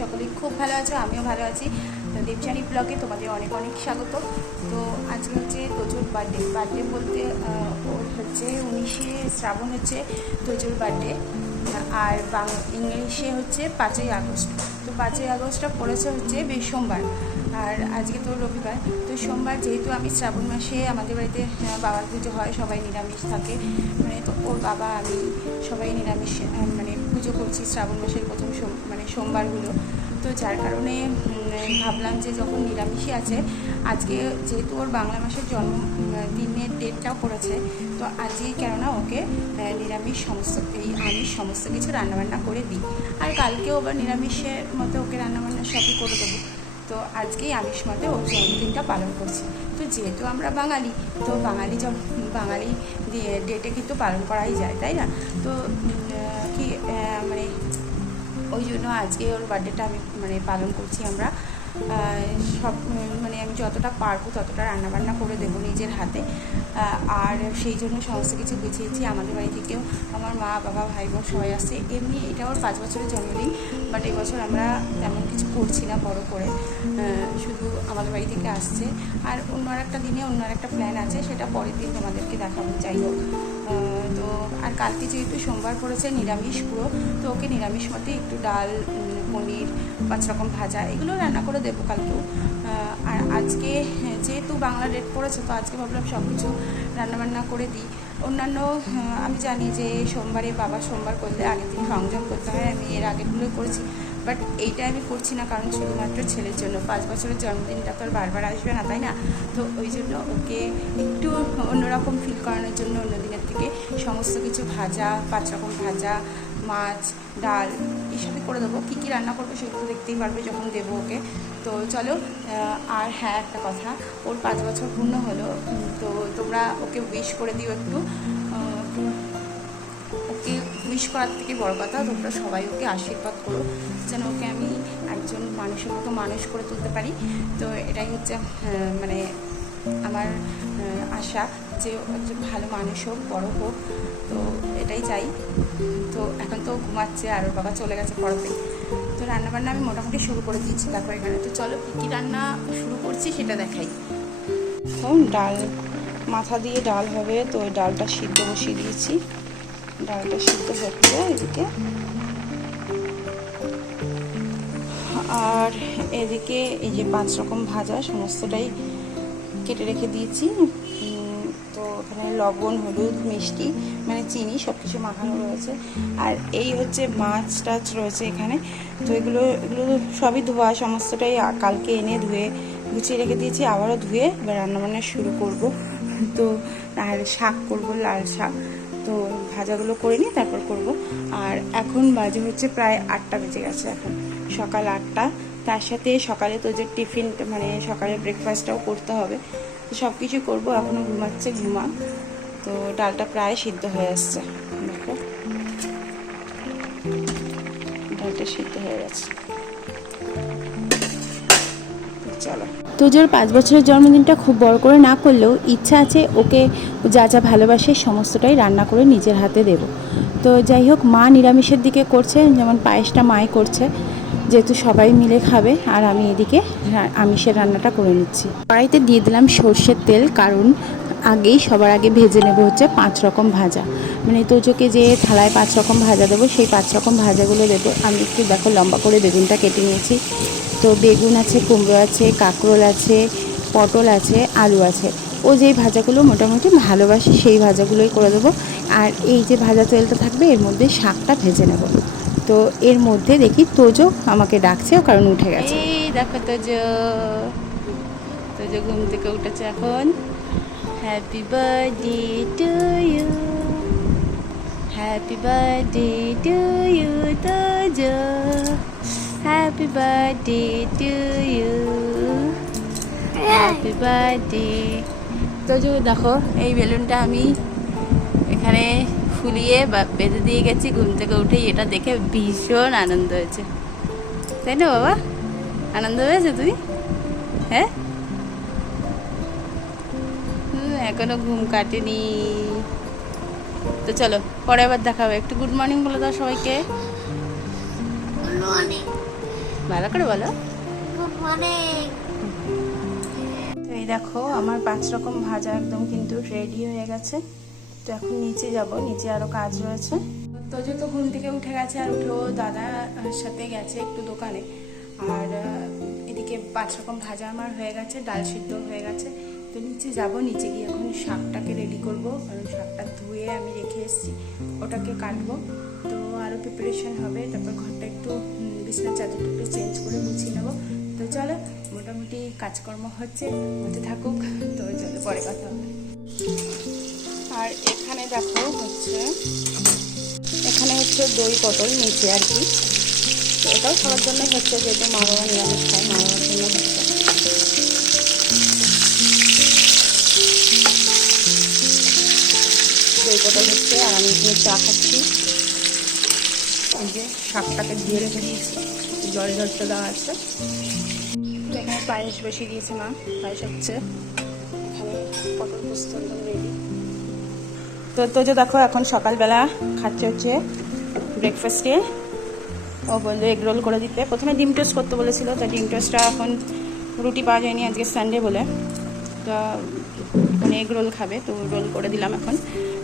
সকলেই খুব ভালো আছো, আমিও ভালো আছি। তো দেবযানী ব্লগে তোমাদের অনেক অনেক স্বাগত। তো আজকে হচ্ছে তোজোর বার্থডে বলতে ওর হচ্ছে 19শে শ্রাবণ হচ্ছে তোজোর বার্থডে, আর ইংলিশে হচ্ছে 5ই আগস্ট। তো 5ই আগস্টটা পড়েছে হচ্ছে সোমবার, আর আজকে তো রবিবার। তো সোমবার যেহেতু আমি শ্রাবণ মাসে আমাদের বাড়িতে বাবার পুজো হয়, সবাই নিরামিষ থাকে, মানে তো ওর বাবা আমি সবাই নিরামিষ মানে পুজো করছি শ্রাবণ মাসের প্রথম সোমবারগুলো। তো যার কারণে ভাবলাম যে যখন নিরামিষই আছে, আজকে যেহেতু ওর বাংলা মাসের জন্মদিনের ডেটটাও পড়েছে, তো আজকে কেননা ওকে নিরামিষ আমিষ সমস্ত কিছু রান্নাবান্না করে দিই, আর কালকেও আবার নিরামিষের মতো ওকে রান্নাবান্না সবই করে দেবো। তো আজকেই আমিষ মতে ওর জন্মদিনটা পালন করছি। তো যেহেতু আমরা বাঙালি, তো বাঙালি ডেটে কিন্তু পালন করাই যায়, তাই না? তো কি মানে ওই জন্য আজকে ওর বার্থডেটা আমি পালন করছি আমরা। সব আমি যতটা পারবো ততটা রান্নাবান্না করে দেবো নিজের হাতে, আর সেই জন্য সমস্ত কিছু গুছিয়েছি। আমাদের বাড়ি থেকেও আমার মা, বাবা, ভাই বোন সবাই আসছে। এমনি এটা ওর 5 বছরের জন্মদিন, বাট এবছর আমরা তেমন কিছু করছি না বড় করে, শুধু আমাদের বাড়ি থেকে আসছে। আর অন্য একটা দিনে অন্য একটা প্ল্যান আছে, সেটা পরের দিন তোমাদেরকে দেখাবো। যাই হোক, তো আর কালকে যেহেতু সোমবার পড়েছে নিরামিষ পুরো, তো ওকে নিরামিষ মতে একটু ডাল, পনির, 5 রকম ভাজা এগুলো রান্না করে দেবো কালকেও। আর আজকে যেহেতু বাংলা ডেট পড়েছে, তো আজকে ভাবলাম সব কিছু রান্নাবান্না করে দিই। অন্যান্য আমি জানি যে সোমবারে বাবা সোমবার করলে আগের দিন সংযম করতে হয়, আমি এর আগেরগুলোই করেছি, বাট এইটা আমি করছি না, কারণ শুধুমাত্র ছেলের জন্য। 5 বছরের জন্মদিনটা তো আর বারবার আসবে না, তাই না? তো ওই জন্য ওকে একটু অন্যরকম ফিল করানোর জন্য অন্য দিনের থেকে সমস্ত কিছু ভাজা, 5 রকম ভাজা, মাছ, ডাল এইসবই করে দেবো। কী কী রান্না করবো সেগুলো দেখতেই পারবে যখন দেবো ওকে। তো চলো। আর হ্যাঁ, একটা কথা, ওর 5 বছর পূর্ণ হলো, তো তোমরা ওকে উইশ করে দিও একটু। ওকে উইশ করার থেকে বড় কথা, তোমরা সবাই ওকে আশীর্বাদ করো, যেন ওকে আমি একজন মানুষের মতো মানুষ করে তুলতে পারি। তো এটাই হচ্ছে আমার আশা, যে একজন ভালো মানুষ হোক, বড় হোক, তো এটাই চাই। তো এখন তো ঘুমাচ্ছে, আর ওর বাবা চলে গেছে পড়াতে। তো রান্নাবান্না আমি মোটামুটি শুরু করে দিচ্ছি তারপর এখানে। তো চলো কী কী রান্না শুরু করছি সেটা দেখাই। ডাল, মাথা দিয়ে ডাল হবে, তো ওই ডালটা সিদ্ধ বসিয়ে দিয়েছি। ডালটা সিদ্ধ হচ্ছে এদিকে, আর এদিকে এই যে 5 রকম ভাজা সমস্তটাই কেটে রেখে দিয়েছি। তো ওখানে লবণ, হলুদ, মিষ্টি চিনি সব কিছু মাখানো রয়েছে। আর এই হচ্ছে মাছ টাছ রয়েছে এখানে। তো এগুলো সবই ধোয়া, সমস্তটাই কালকে এনে ধুয়ে গুছিয়ে রেখে দিয়েছি। আবারও ধুয়ে এবার রান্নাবান্না শুরু করব। তো আর শাক করব, লাল শাক। তো ভাজাগুলো করে নিই, তারপর করব। আর এখন বাজে হচ্ছে প্রায় 8টা বেজে গেছে, এখন সকাল 8টা। তার সাথে সকালে তো যে টিফিন সকালে ব্রেকফাস্টটাও করতে হবে, তো সব কিছু করবো। এখনও ঘুমাচ্ছে, ঘুমা। তো ডালটা প্রায় সিদ্ধ হয়ে আসছে, দেখো ডালটা সিদ্ধ হয়ে গেছে। চলো। তোজোর 5 বছরের জন্মদিনটা খুব বড় করে না করলেও ইচ্ছা আছে ওকে যা যা ভালোবাসে সমস্তটাই রান্না করে নিজের হাতে দেব। তো যাই হোক, মা নিরামিষের দিকে করছে, যেমন পায়েসটা মায়ে করছে, যেহেতু সবাই মিলে খাবে। আর আমি এদিকে আমিষের রান্নাটা করে নিচ্ছি। কড়াইতে দিয়ে দিলাম সর্ষের তেল, কারণ সবার আগে ভেজে নেব হচ্ছে 5 রকম ভাজা। তোজোকে যে থালায় 5 রকম ভাজা দেবো, সেই 5 রকম ভাজাগুলো দেবো। আমি একটু দেখো লম্বা করে বেগুনটা কেটে নিয়েছি। তো বেগুন আছে, কুমড়ো আছে, কাঁকরোল আছে, পটল আছে, আলু আছে। ও যেই ভাজাগুলো মোটামুটি ভালোবাসি সেই ভাজাগুলোই করে দেবো। আর এই যে ভাজা তেলটা থাকবে, এর মধ্যে শাকটা ভেজে নেব। তো এর মধ্যে দেখি তোজো আমাকে ডাকছে, কারণ উঠে গেছে। এই দেখো তোজো ঘুম থেকে উঠেছে এখন। Happy birthday to you, happy birthday to you Tojo, happy birthday to you, happy birthday. Tojo দেখো, এই বেলুনটা আমি এখানে ফুলিয়ে বেঁধে দিয়ে গেছি ঘুম থেকে উঠেই। এটা দেখে ভীষণ আনন্দ হয়েছে, তাই না বাবা? আনন্দ হয়েছে তুই? হ্যাঁ, এখনো ঘুম কাটেনি। তো চলো, পরে আবার দেখা হবে। একটু গুড মর্নিং বলে দাও সবাইকে। ভালো করে বলো। মানে তো এই দেখো আমার 5 রকম ভাজা একদম কিন্তু রেডি হয়ে গেছে। তো এখন নিচে যাব, নিচে আরও কাজ রয়েছে। তো যেহেতু ঘুম থেকে উঠে গেছে, আর উঠেও দাদার সাথে গেছে একটু দোকানে। আর এদিকে 5 রকম ভাজা আমার হয়ে গেছে, ডাল সিদ্ধ হয়ে গেছে। তো নিচে যাব, নিচে গিয়ে এখন শাকটাকে রেডি করব, কারণ শাকটা ধুয়ে আমি রেখে এসেছি, ওটাকে কাটবো। তো আরও প্রিপারেশন হবে, তারপর ঘরটা একটু বিছানার চাদরটা একটু চেঞ্জ করে মুছিয়ে নেবো। তো চলো, মোটামুটি কাজকর্ম হচ্ছে, হতে থাকুক। তো চলো পরে কথা হবে। আর এখানে দেখো এখানে হচ্ছে দই পটল নিচে আর কি। তো এটাও সবার জন্যই হচ্ছে, যেহেতু মা বাবা নিরামিষ খায়, মা বাবার জন্য হচ্ছে। দই পটল হচ্ছে, আর আমি এখানে চা খাচ্ছি। এই যে শাকটাকে ধুয়ে রেখে দিয়েছি, জলটা দেওয়া আছে। তো এখানে পায়েস বসিয়ে দিয়েছে মা, পায়েস হচ্ছে। এখানে পটল পোস্ত একদম রেডি। তো যে দেখো এখন সকালবেলা খাচ্ছে হচ্ছে ব্রেকফাস্টে। ও বললো এগ রোল করে দিতে, প্রথমে ডিম টোস্ট করতে বলেছিল। তা ডিম টোস্টটা এখন রুটি পাওয়া যায়নি, আজকে সানডে বলে। তো এখন এগ রোল খাবে, তো রোল করে দিলাম এখন।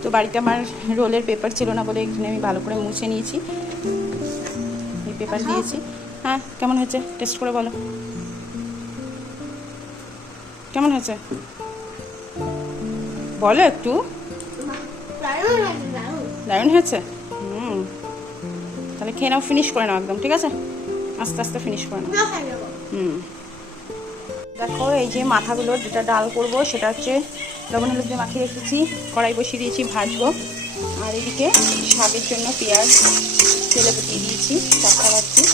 তো বাড়িতে আমার রোলের পেপার ছিল না বলে এখানে আমি ভালো করে মুছে নিয়েছি, এই পেপার দিয়েছি। হ্যাঁ, কেমন হয়েছে টেস্ট করে বলো, কেমন হয়েছে বলো একটু। দারুণ হয়েছে। তাহলে খেয়ে নাও, ফিনিশ করে নাও একদম, ঠিক আছে? আস্তে আস্তে ফিনিশ করে নাও। দেখো এই যে মাথাগুলোর যেটা ডাল করব সেটা হচ্ছে লবণ হলুদ দিয়ে মাখিয়ে রেখেছি, কড়াই বসিয়ে দিয়েছি, ভাজবো। আর এদিকে শাকের জন্য পেঁয়াজ তেলে ফুটিয়ে দিয়েছি, শাকটা ভাজছি।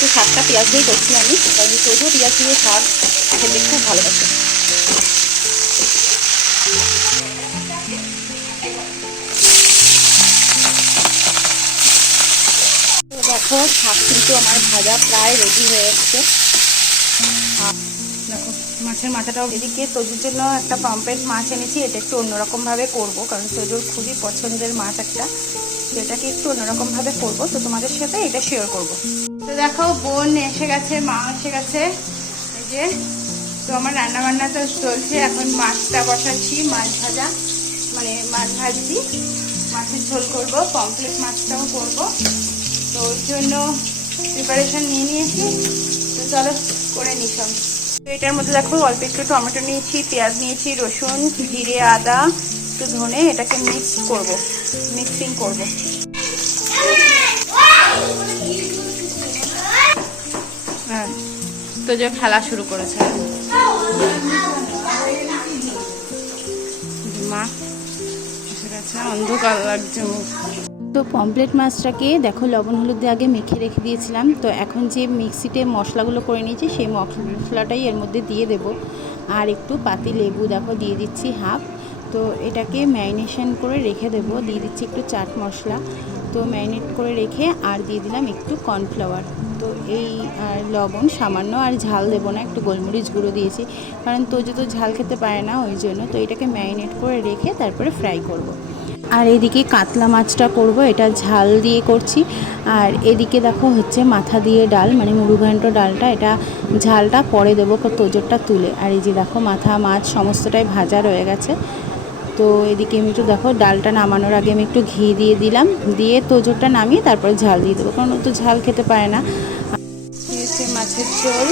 তো শাকটা পেঁয়াজ দিয়েই করছি আমি, কারণ প্রচুর পেঁয়াজ দিয়ে শাক খেতে খুব ভালোবাসে। তো দেখো শাক কিন্তু আমার ভাজা প্রায় রেডি হয়ে এসছে। দেখো মাছের মাথাটাও এদিকে তোজোর জন্য একটা পমফ্রেট মাছ এনেছি। এটা একটু অন্যরকমভাবে করবো, কারণ তোজোর খুবই পছন্দের মাছ একটা। তো এটাকে একটু অন্যরকমভাবে করবো, তো তোমাদের সাথে এটা শেয়ার করবো। তো দেখো বোন এসে গেছে, মা এসে গেছে, এই যে। তো আমার রান্নাবান্না তো চলছে, এখন মাছটা বসাচ্ছি, মাছ ভাজা মানে মাছ ভাজছি, মাছের ঝোল করবো, পমফ্রেট মাছটাও করবো। তো ওর জন্য প্রিপারেশন নিয়ে নিয়েছি। তো চলো করে নিই সব। তো এটার মধ্যে দেখো অল্প একটু টমেটো নিয়েছি, পেঁয়াজ নিয়েছি, রসুন, জিরে, আদা, একটু ধনে, এটাকে মিক্সিং করব। হ্যাঁ, তো যে খেলা শুরু করেছে মা, এসে গেছে, অন্ধকার লাগছে মুখ। তো পমফ্রেট মাছটাকে দেখো লবণ হলুদ দিয়ে আগে মেখে রেখে দিয়েছিলাম। তো এখন যে মিক্সিতে মশলাগুলো করে নিয়েছি, সেই মশলাটাই এর মধ্যে দিয়ে দেব। আর একটু পাতি লেবু দেখো দিয়ে দিচ্ছি হাফ। তো এটাকে ম্যারিনেশন করে রেখে দেব, দিয়ে দিচ্ছি একটু চাট মশলা। তো ম্যারিনেট করে রেখে আর দিয়ে দিলাম একটু কর্নফ্লাওয়ার। তো এই আর লবণ সামান্য, আর ঝাল দেবো না, একটু গোলমরিচ গুঁড়ো দিয়েছি, কারণ তোজো তো ঝাল খেতে পারে না, ওই জন্য। তো এটাকে ম্যারিনেট করে রেখে তারপরে ফ্রাই করব। আর এদিকে কাতলা মাছটা করব, এটা ঝাল দিয়ে করছি। আর এদিকে দেখো হচ্ছে মাথা দিয়ে ডাল, মানে মুড়ুঘান্ট ডালটা, এটা ঝালটা পরে দেবো তোজোরটা তুলে। আর এই যে দেখো মাথা মাছ সমস্তটাই ভাজা রয়ে গেছে। তো এদিকে আমি একটু দেখো ডালটা নামানোর আগে আমি একটু ঘি দিয়ে দিলাম, দিয়ে তোজোরটা নামিয়ে তারপরে ঝাল দিয়ে দেবো, কারণ ও তো ঝাল খেতে পারে না। হচ্ছে মাছের ঝোল,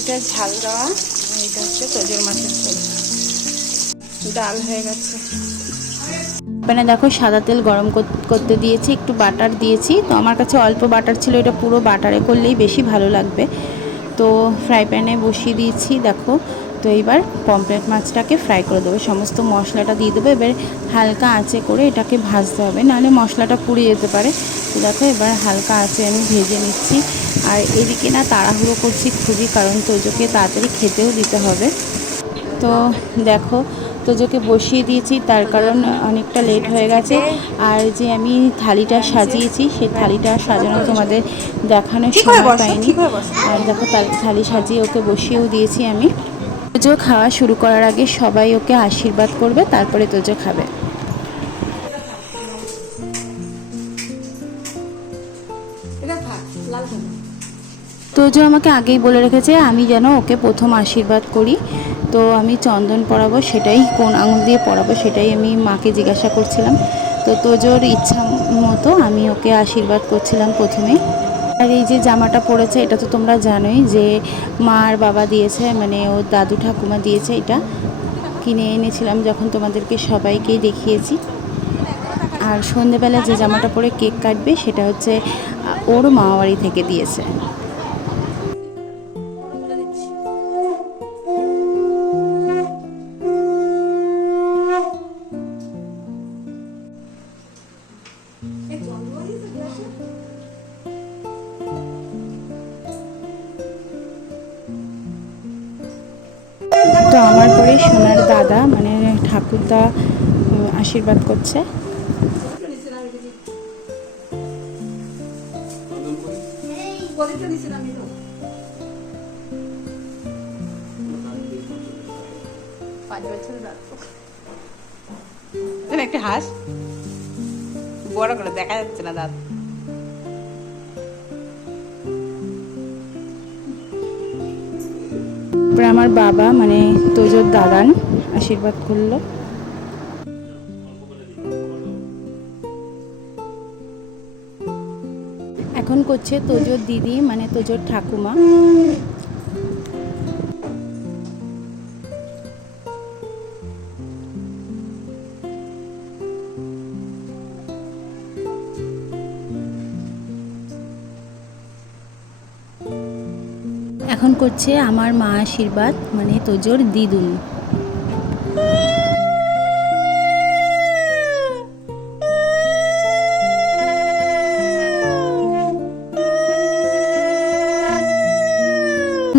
এটা ঝাল দেওয়া, এটা হচ্ছে তোজোর মাছের ঝোল। ডাল হয়ে গেছে। প্যানে দেখো সাদা তেল গরম করতে দিয়েছি, একটু বাটার দিয়েছি। তো আমার কাছে অল্প বাটার ছিল, এটা পুরো বাটারে করলেই বেশি ভালো লাগবে। তো ফ্রাই প্যানে বসিয়ে দিয়েছি দেখো। তো এইবার পমফ্রেট মাছটাকে ফ্রাই করে দেবো, সমস্ত মশলাটা দিয়ে দেবো। এবার হালকা আঁচে করে এটাকে ভাজতে হবে, নাহলে মশলাটা পুড়ে যেতে পারে। তো দেখো এবার হালকা আঁচে আমি ভেজে নিচ্ছি। আর এদিকে না তাড়াহুড়ো করছি খুবই, কারণ তোজোকে তাড়াতাড়ি খেতেও দিতে হবে। তো দেখো তোজোকে বসিয়ে দিয়েছি, তার কারণ অনেকটা লেট হয়ে গেছে। আর যে আমি থালিটা সাজিয়েছি সেই থালিটা সাজানো তোমাদের দেখানোর সময় পাইনি। আর দেখো থালি সাজিয়ে ওকে বসিয়েও দিয়েছি আমি। তোজো খাওয়া শুরু করার আগে সবাই ওকে আশীর্বাদ করবে, তারপরে তোজো খাবে। তোজো আমাকে আগেই বলে রেখেছে আমি যেন ওকে প্রথম আশীর্বাদ করি। তো আমি চন্দন পরাবো, সেটাই কোন আঙুল দিয়ে পরাবো সেটাই আমি মাকে জিজ্ঞাসা করছিলাম। তো তোজোর ইচ্ছা মতো আমি ওকে আশীর্বাদ করছিলাম প্রথমেই। আর এই যে জামাটা পরেছে এটা তো তোমরা জানোই যে মা আর বাবা দিয়েছে, মানে ওর দাদু ঠাকুমা দিয়েছে। এটা কিনে এনেছিলাম যখন তোমাদেরকে সবাইকেই দেখিয়েছি। আর সন্ধেবেলা যে জামাটা পরে কেক কাটবে সেটা হচ্ছে ওর মামাবাড়ি থেকে দিয়েছে। তো আমার পরে সোনার দাদা মানে ঠাকুরদা আশীর্বাদ করছে। একটা হাঁস বড় করে দেখা যাচ্ছে না দাঁত। তারপরে আমার বাবা মানে তোজোর দাদান আশীর্বাদ করলো। এখন করছে তোজোর দিদি মানে তোজোর ঠাকুমা। এখন করছে আমার মা আশীর্বাদ মানে তোজোর দিদুন।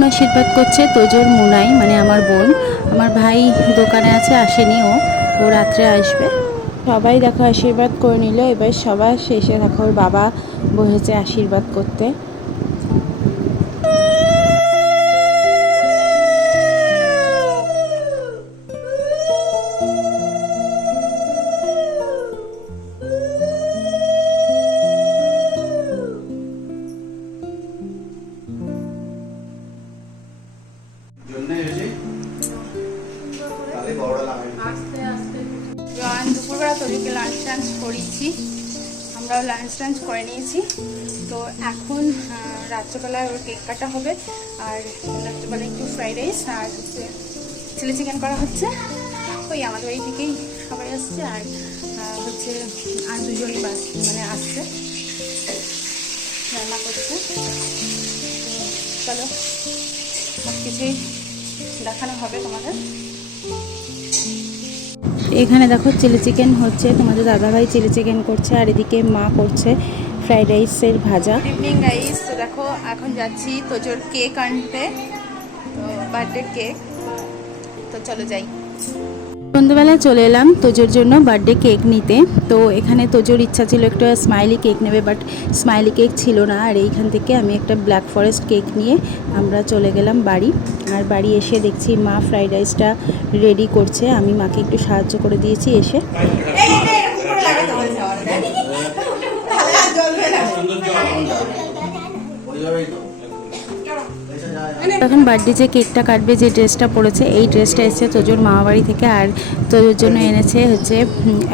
আশীর্বাদ করছে তোজোর মুনাই মানে আমার বোন। আমার ভাই দোকানে আছে, আসেনি, ও রাত্রে আসবে। সবাই দেখো আশীর্বাদ করে নিল। এবার সবার শেষে দেখো ওর বাবা বসেছে আশীর্বাদ করতে। দুপুরবেলা তোজোকে লাঞ্চ টাঞ্চ করিয়েছি, আমরাও লাঞ্চ টাঞ্চ করে নিয়েছি। তো এখন রাত্রেবেলায় ওর কেক কাটা হবে। আর রাত্রেবেলা একটু ফ্রাইড রাইস আর হচ্ছে চিলি চিকেন করা হচ্ছে। ওই আমাদের বাড়ি থেকেই সবাই আসছে। আর হচ্ছে আর দুজনই মানে আসছে, রান্না করছে। তো চলো সব কিছুই দেখানো হবে তোমাদের। এখানে দেখো চিলি চিকেন হচ্ছে, তোমাদের দাদাভাই চিলি চিকেন করছে আর এদিকে মা করছে ফ্রাইড রাইসের ভাজা। Good evening guys. তো দেখো এখন যাচ্ছি তোজোর কেক আনতে, তো বার্থডে কেক। তো চলো যাই। সন্ধ্যাবেলায় চলে এলাম তোজোর জন্য বার্থডে কেক নিতে। তো এখানে তোজোর ইচ্ছা ছিল একটা স্মাইলি কেক নেবে, বাট স্মাইলি কেক ছিল না। আর এইখান থেকে আমি একটা ব্ল্যাক ফরেস্ট কেক নিয়ে আমরা চলে গেলাম বাড়ি। আর বাড়ি এসে দেখছি মা ফ্রাইড রাইসটা রেডি করছে, আমি মাকে একটু সাহায্য করে দিয়েছি এসে। এখন বার্থডে যে কেকটা কাটবে, যে ড্রেসটা পরেছে এই ড্রেসটা এসেছে তোজোর মামাবাড়ি থেকে। আর তোজোর জন্য এনেছে হচ্ছে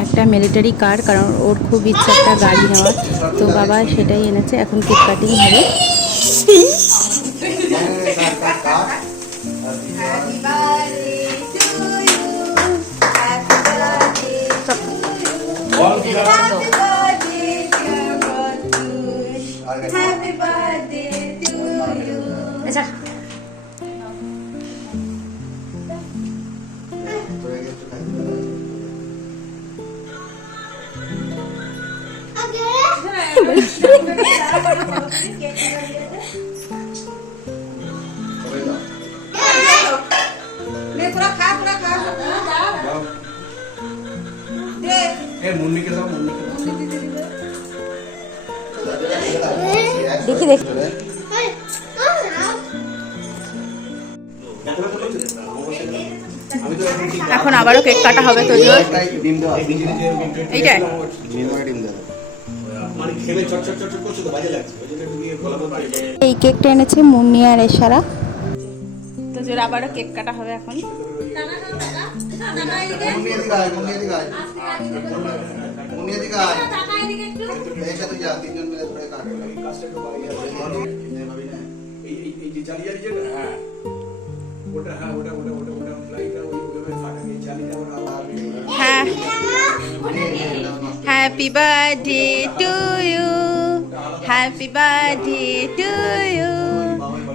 একটা মিলিটারি কার, কারণ ওর খুব ইচ্ছা একটা গাড়ি নেওয়ার। তো বাবা সেটাই এনেছে। এখন কেক কাটিং হবে। দেখি দেখি এখন আবারও কেক কাটা হবে তো এইটাই এই কেকটা এনেছে মুন্নি আর এশারা। তো জোর আবারও কেক কাটা হবে এখন। হ্যাঁ, happy birthday to you, happy birthday to you,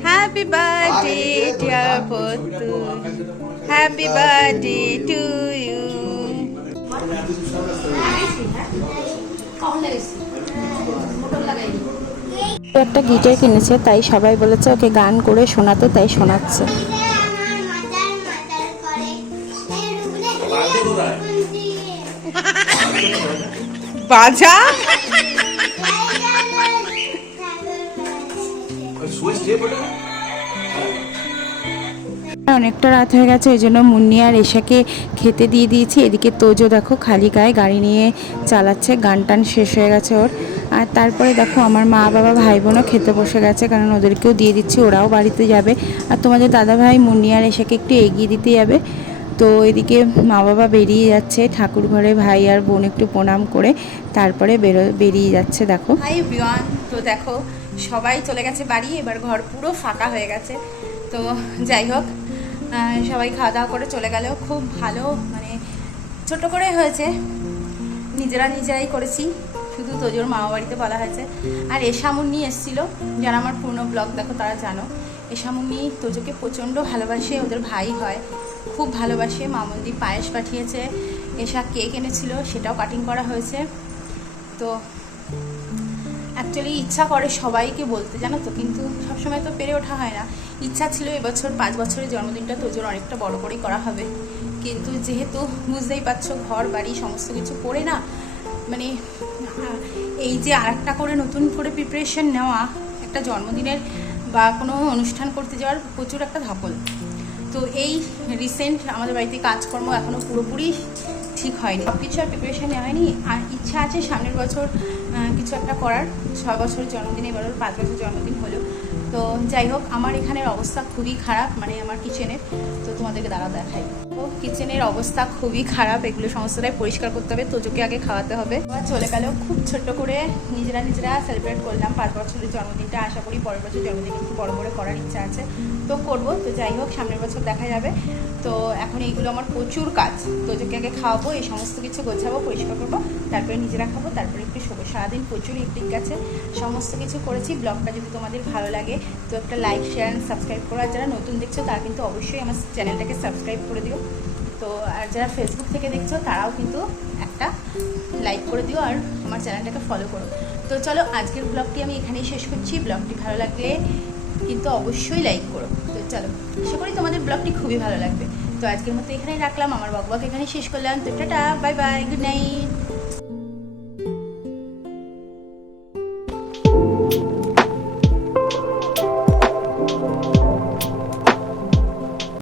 happy birthday dear Potu, happy birthday to you. একটা গিটার কিনেছে, তাই সবাই বলেছে ওকে গান করে শোনাতে, তাই শোনাচ্ছে। বাজা অনেকটা রাত হয়ে গেছে, ওই জন্য মুন্নি আর এশাকে খেতে দিয়ে দিয়েছি। এদিকে তোজো দেখো খালি গায়ে গাড়ি নিয়ে চালাচ্ছে, গান টান শেষ হয়ে গেছে ওর। আর তারপরে দেখো আমার মা বাবা ভাই বোনও খেতে বসে গেছে, কারণ ওদেরকেও দিয়ে দিচ্ছি, ওরাও বাড়িতে যাবে। আর তোমাদের দাদা ভাই মুন্নি আর এশাকে একটু এগিয়ে দিতে যাবে। তো এদিকে মা বাবা বেরিয়ে যাচ্ছে ঠাকুর ঘরে, ভাই আর বোন একটু প্রণাম করে তারপরে বেরিয়ে যাচ্ছে। দেখো হাই এভরিওয়ান, তো দেখো সবাই চলে গেছে বাড়ি, এবার ঘর পুরো ফাঁকা হয়ে গেছে। তো যাই হোক, সবাই খাওয়া দাওয়া করে চলে গেল। খুব ভালো, মানে ছোট করে হয়েছে, নিজেরাই করেছি, শুধু তোজোর মামা বাড়িতে বলা হয়েছে। আর এশা মুন্নি এসেছিল, যারা আমার পুরনো ব্লগ দেখো তারা জানো। এশা মুন্নি তোজোকে প্রচণ্ড ভালোবাসে, ওদের ভাই হয়, খুব ভালোবাসে। মামুন্দি পায়েস পাঠিয়েছে, এশা কেক এনেছিল, সেটাও কাটিং করা হয়েছে। তো অ্যাকচুয়ালি ইচ্ছা করে সবাইকে বলতে, জানো তো, কিন্তু সবসময় তো পেরে ওঠা হয় না। ইচ্ছা ছিল এবছর 5 বছরের জন্মদিনটা তোজোর অনেকটা বড় করেই করা হবে, কিন্তু যেহেতু বুঝতেই পারছো ঘর বাড়ি সমস্ত কিছু করে না, মানে এই যে আরেকটা করে নতুন করে প্রিপারেশন নেওয়া একটা জন্মদিনের বা কোনো অনুষ্ঠান করতে যাওয়ার প্রচুর একটা ধকল। তো এই রিসেন্ট আমাদের বাড়িতে কাজকর্ম এখনও পুরোপুরি ঠিক হয়নি, সব কিছু আর প্রিপারেশন নেওয়া হয়নি। আর ইচ্ছা আছে সামনের বছর কিছু একটা করার। 6 বছরের জন্মদিন, এবার 5 বছর জন্মদিন হলো। তো যাই হোক, আমার এখানের অবস্থা খুবই খারাপ, মানে আমার কিচেনের। তো তোমাদেরকে দেখাই। তো কিচেনের অবস্থা খুবই খারাপ, এগুলো সমস্তটাই পরিষ্কার করতে হবে, তোজোকে আগে খাওয়াতে হবে। চলে গেল খুব ছোট্ট করে, নিজেরা সেলিব্রেট করলাম 5 বছরের জন্মদিনটা। আশা করি পরের বছর জন্মদিন একটু বড় করে করার ইচ্ছা আছে, তো করবো। তো যাই হোক, সামনের বছর দেখা যাবে। তো এখন এইগুলো আমার প্রচুর কাজ, তোজোকে আগে খাওয়াবো, এই সমস্ত কিছু গোছাবো, পরিষ্কার করবো, তারপরে নিজেরা খাবো, তারপরে একটু শোবো। সারাদিন প্রচুর হেক্টিক গেছে, সমস্ত কিছু করেছি। ব্লগটা যদি তোমাদের ভালো লাগে তো একটা লাইক, শেয়ার অ্যান্ড সাবস্ক্রাইব করো। আর যারা নতুন দেখছো তারা কিন্তু অবশ্যই আমার চ্যানেলটাকে সাবস্ক্রাইব করে দিও। তো আর যারা ফেসবুক থেকে দেখছো তারাও কিন্তু একটা লাইক করে দিও আর আমার চ্যানেলটাকে ফলো করো। তো চলো, আজকের ব্লগটি আমি এখানেই শেষ করছি। ব্লগটি ভালো লাগলে কিন্তু অবশ্যই লাইক করো। তো চলো, আশা করি তোমাদের ব্লগটি খুবই ভালো লাগবে। তো আজকের মতো এখানেই রাখলাম, আমার বকবক এখানেই শেষ করলাম। তো tata, bye bye, good night.